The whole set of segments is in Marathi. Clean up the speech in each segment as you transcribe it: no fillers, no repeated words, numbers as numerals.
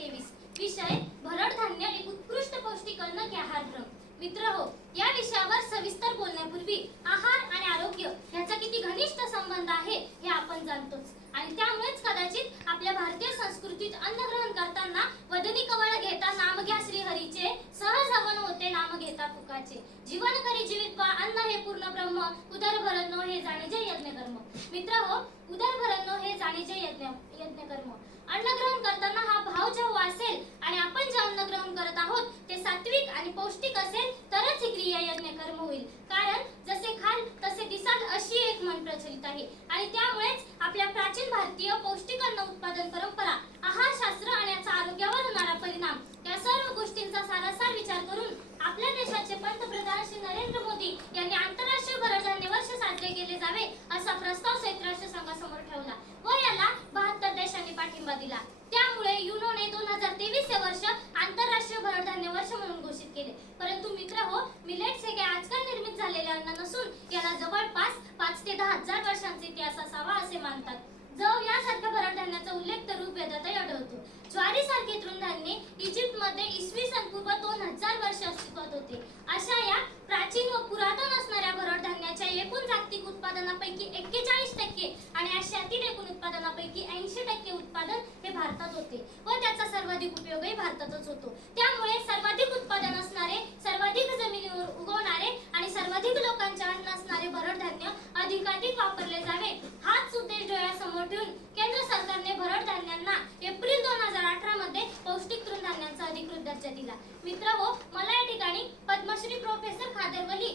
2023 विषय भरड धान्य एक उत्कृष्ट पौष्टिक अन्न की आहारक्रम। मित्रहो, या विषयावर सविस्तर बोलण्यापूर्वी आहार आणि आरोग्य ह्याचा किती घनिष्ठ संबंध आहे हे आपण जाणतोच आणि त्यामुळेच कदाचित आपल्या भारतीय संस्कृतीत अन्न ग्रहण करताना वदनी कवळ घेता नाम घ्या श्री हरीचे, सहज हवन होते नाम घेता फुकाचे, जीवन करी जीवित्वा अन्न हे पूर्ण ब्रह्म, उदर भरणो हे जाणीजे यज्ञ कर्म। मित्रहो, उदर भरणो हे जाणीजे यज्ञ कर्म। अन्न ग्रहण करताना हा भाव जेव्हा असेल आणि आपण जे अन्न ग्रहण करत आहोत ते सात्विक आणि पौष्टिक असेल तरच ही क्रिया यज्ञ कर्म होईल। कारण जसे खाल तसे दिसाल अशी एक म्हण प्रचलित आहे आणि त्यामुळेच आपल्या प्राचीन भारतीय पौष्टिक अन्न उत्पादन परंपरा, आहारशास्त्र आणि याचा आरोग्यावर होणारा परिणाम या सर्व गोष्टींचा सारासार विचार करून आपल्या देशाचे पंतप्रधान श्री नरेंद्र मोदी यांनी आंतरराष्ट्रीय भरड धान्य वर्ष साजरे केले जावे असा प्रस्ताव संयुक्त राष्ट्रसंघासमोर ठेवला व याला 72 देशांनी पाठिंबा दिला। त्यामुळे युनोने 2023 हे वर्ष आंतरराष्ट्रीय भरड धान्य वर्ष म्हणून घोषित केले। परंतु मित्रहो, मिलेट्स हे काही आजकाल निर्मित झालेले अन्न नसून याला जवळपास 5 ते 10 हजार वर्षांचा इतिहास असावा असे मानतात। जव यासारख्या भरड धान्याचा उल्लेख तर ऋग्वेदातही आढळतो। ज्वारी सारखे तृणधान्य इजिप्तमध्ये इसवी सन पूर्व 2000 वर्ष अस्तित्वात होते। अशा या प्राचीन व पुरातन असणाऱ्या भरड धान्याच्या एकूण जागतिक उत्पादनापैकी 41% आणि आशियातील एकूण उत्पादनापैकी 80% उत्पादन हे भारतात होते व त्याचा सर्वाधिक उपयोगही भारतातच होतो। त्यामुळे सर्वाधिक उत्पादन असणारे, सर्वाधिक जमिनीवर उगवणारे आणि सर्वाधिक लोकांचे अन्न असणारे भरड धान्य अधिकाधिक वापरले जावे हाच उद्देश डोळ्यासमोर ठेवून केंद्र सरकारने भरड धान्यांना एप्रिल 2018 मध्ये पौष्टिक तृणधान्यांचा अधिकृत दर्जा दिला। मित्रहो, मला या ठिकाणी पद्मश्री प्रोफेसर खादरवली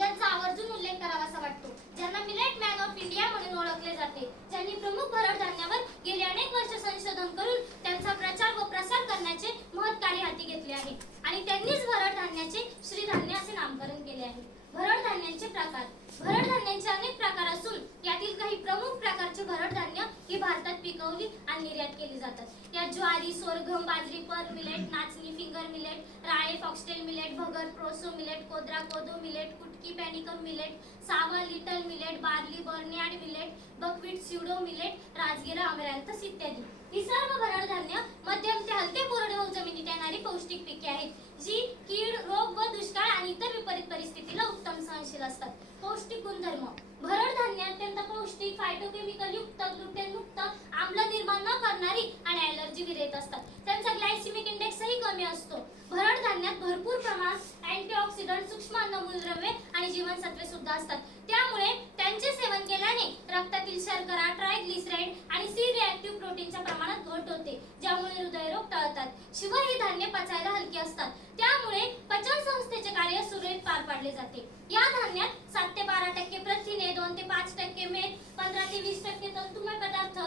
यांचा आवर्जून उल्लेख करावासा वाटतो, ज्यांना मिलेट मॅन ऑफ इंडिया म्हणून ओळखले जाते, ज्यांनी प्रमुख भरड धान्यावर गेली अनेक वर्ष संशोधन करून त्यांचा प्रचार व प्रसार करण्याचे महत् कार्य हाती घेतले आहे आणि त्यांनीच भरड धान्याचे श्रीधान्य असे नामकरण केले आहे। भरड धान्यांचे प्रकार। भरड धान्यांचे अनेक प्रकार असून यातील काही प्रमुख प्रकारचे भरड धान्य ही भारतात पिकवली आणि निर्यात केली जातात। यात ज्वारी, सोरगम, बाजरी, पर्ल मिलेट, नाचणी, फिंगर मिलेट, राळे, फॉक्सटेल मिलेट, भगर, प्रोसो मिलेट, कोद्रा, कोदो मिलेट, कुटकी, पॅनिकम मिलेट, सावा, little millet, barley, barnyard millet, buckwheat, pseudo millet, राजगिरा, अमरॅन्थस इत्यादी। ही सर्व भरड धान्य मध्यम ते हलके कोरडवाहू जमिनीत येणारी पौष्टिक पिके आहेत, जी कीड, रोग व दुष्काळ आणि इतर विपरीत परिस्थितीला उत्तम सहनशील असतात। पौष्टिक गुणधर्म। भरड धान्य अत्यंत पौष्टिक, फायटोकेमिकल युक्त, ग्लुटेन मुक्त, आम्ल निर्माण न करणारी आणि ॲलर्जी विरहित असतात। त्यांचा ग्लायसेमिक इंडेक्सही कमी असतो। भरड धान्यात भरपूर प्रमाणात अँटीऑक्सिडंट, सूक्ष्म अन्नमूलद्रव्ये आणि जीवनसत्वे सुद्धा असतात। त्यामुळे त्यांचे सेवन केल्याने रक्तातील शर्करा, ट्रायग्लिसराईड आणि सी रिएक्टिव्ह प्रोटीनच्या प्रमाणात घट होते, ज्यामुळे हृदयरोग टळतात। शिवाय ही धान्य पचायला हलकी असतात, त्यामुळे पचन संस्थेचे कार्य सुरळीत पार पाडले जाते। या धान्यात 7 ते 12% प्रथिने, 2 ते 5% मेद, 15 ते 20% तंतुमय पदार्थ,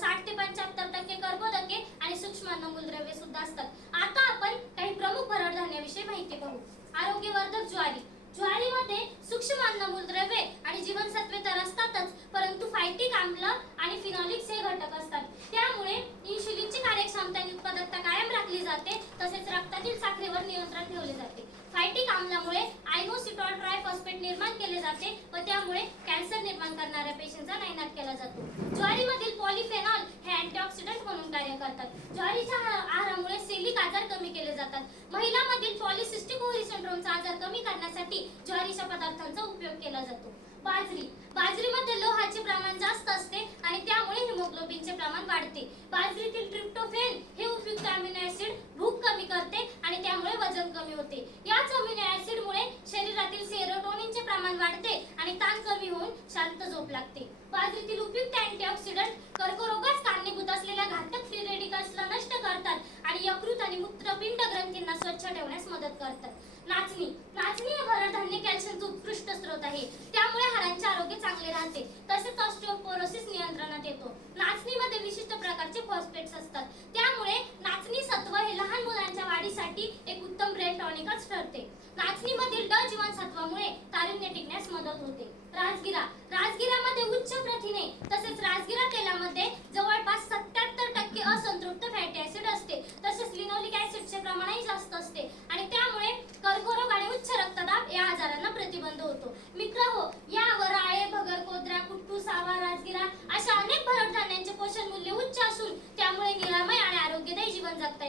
60 ते 75% कर्बोदके आणि सूक्ष्म अन्नमूलद्रव्ये सुद्धा असतात। आता आपण काही प्रमुख भरड धान्याविषयी माहिती पाहू। आरोग्यवर्धक ज्वारी। ज्वारीमध्ये सूक्ष्म अन्नमूलद्रव्ये आणि जीवनसत्वे तर असतातच, परंतु फायटिक आम्ल आणि फिनॉलिक्स हे घटक असतात। त्यामुळे इन्शुलिनची कार्यक्षमता आणि उत्पादकता कायम राखली जाते, तसेच रक्तातील साखरेवर नियंत्रण ठेवले जाते। फायटिक आम्लामुळे आयनोसिटॉल ट्रायफॉस्फेट निर्माण केले जाते व त्यामुळे कॅन्सर निर्माण करणाऱ्या पेशींचा नायनाट केला जातो। ज्वारीमधील पॉलिफेनॉल हे अँटीऑक्सिडंट म्हणून कार्य करतात। ज्वारीच्या आहारामुळे सेलिक आजार कमी केले जातात। महिलांमधील पॉलिसिस्टिक ओव्हरी सिंड्रोमचा आजार कमी करण्यासाठी ज्वारीच्या पदार्थांचा उपयोग केला जातो। बाजरी। बाजरीमध्ये लोहाचे प्रमाण जास्त असते आणि त्यामुळे हिमोग्लोबिनचे प्रमाण वाढते। बाजरीतील ट्रिप्टोफॅन हे उपयुक्त अमिनो ऍसिड भूक कमी करते आणि त्यामुळे वजन कमी होते। याच अमिनो ऍसिडमुळे शरीरातील सेरोटोनिनचे प्रमाण वाढते आणि ताण कमी होऊन शांत झोप लागते। बाजरीतील उपयुक्त अँटीऑक्सिडंट कर्करोगास कारणीभूत असलेल्या घातक फ्री रेडिकल्सला नष्ट करतात आणि यकृत आणि मूत्रपिंड ग्रंथींना स्वच्छ ठेवण्यास मदत करतात। नाचणी। नाचणी हे भरड धान्य कॅल्शियमचा उत्कृष्ट स्रोत आहे, त्यामुळे हाडांचे आरोग्य चांगले राहते, तसेच ऑस्टिओपोरोसिस नियंत्रणात येतो। नाचणीमध्ये विशिष्ट प्रकारचे फॉस्फेट्स असतात, त्यामुळे नाचणी सत्व हे लहान मुलांच्या वाढीसाठी एक उत्तम ब्रेन टॉनिकच ठरते। नाचणीमधील ड जीवनसत्वामुळे तारुण्य टिकण्यास मदत होते। राजगिरा। राजगिरामध्ये उच्च प्रथिने तसेच राजगिरा तेलामध्ये जवळपास 77% असंतृप्त फॅटी ऍसिड असते, तसेच लिनोलिक ऍसिडचे प्रमाणही जास्त असते आणि त्यामुळे कर्करोग आणि उच्च रक्तदाब या आजारांना प्रतिबंध होतो। मित्रहो, यावर राळे, भगर, कोद्रा, कुट्टू, सावा, राजगिरा अशा अनेक भरड धान्यांचे पोषण मूल्य उच्च असून त्यामुळे निरामय आणि आरोग्यदायी जीवन जगता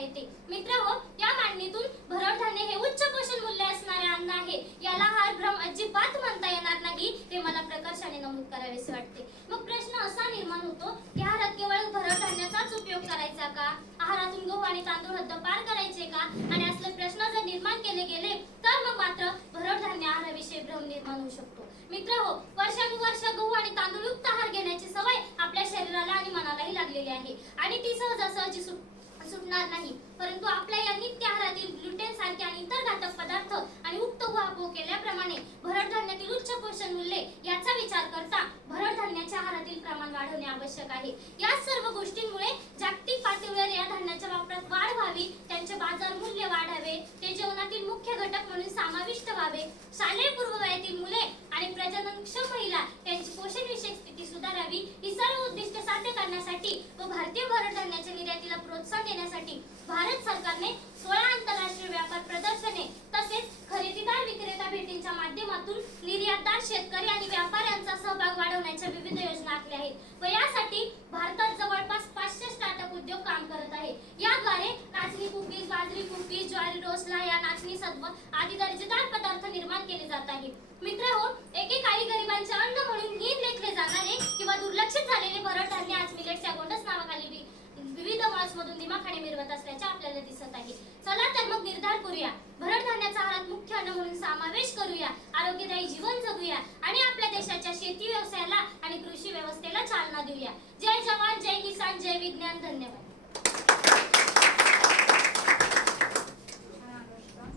आणि तांदूळ हद्दपार करायचे का आणि असले प्रश्न जर निर्माण केले गेले तर मग मात्र भरड धान्य आहाराविषयी भ्रम निर्माण होऊ शकतो. मित्र हो, वर्षानुवर्ष गहू आणि तांदूळयुक्त आहार घेण्याची सवय आपल्या शरीराला आणि मनालाही लागलेली आहे आणि ती सहजासहजी सुटणार नाही. परंतु आपल्या या नित्य आहारातील ग्लुटेन सारखे आणि इतर घातक पदार्थ आणि उक्त उहापोह केल्याप्रमाणे भरड धान्यातील उच्च पोषण मूल्ये याचा विचार करता भरड धान्याच्या आहारातील प्रमाण वाढवणे आवश्यक आहे. या सर्व गोष्टींमुळे जागतिक पातळीवर या धान्याच्या वापरात वाढ व्हावी, त्यांचे बाजार मूल्य वाढावे, ते जेवणातील मुख्य घटक म्हणून समाविष्ट व्हावे, शालेय पूर्ववयातील मुले आणि प्रजननक्षम महिला यांची पोषण विषयक स्थिती सुधारावी, ही सर्व उद्दिष्टे साध्य करण्यासाठी व भारतीय भरड धान्याच्या निर्यातीला प्रोत्साहन देण्यासाठी भारत सरकारने 16 आंतरराष्ट्रीय व्यापार प्रदर्शने तसेच खरेदीदार विक्रेता भेटींच्या माध्यमातून निर्यातदार, शेतकरी आणि व्यापाऱ्यांचा सहभाग वाढवण्याच्या विविध योजना आखल्या आहेत व यासाठी भारतात जवळपास 500 स्टार्टअप उद्योग काम करत आहे. याद्वारे नाचणी कुकीज, बाजरी कुकीज, ज्वारी रोस्टला या नाचणी सत्व आदी दर्जेदार पदार्थ निर्माण केले जात आहे. मित्रहो, एकेकाळी गरिबांचे अन्न म्हणून हीन लेखले जाणारे किंवा दुर्लक्षित झालेले भरड धान्य आज मिलेट्स या गोंडस नावाखाली विविध मॉल्समधून दिमाखाने मिरवत असल्याचे आपल्याला दिसत आहे. चला तर मग निर्धार करूया, भरड धान्याचा आहारात मुख्य अन्न म्हणून समावेश करूया, आरोग्यदायी जीवन जगूया आणि आपल्या देशाच्या शेती व्यवसायाला आणि कृषी व्यवस्थेला चालना देऊया. जय जवान, जय किसान, जय विज्ञान. धन्यवाद.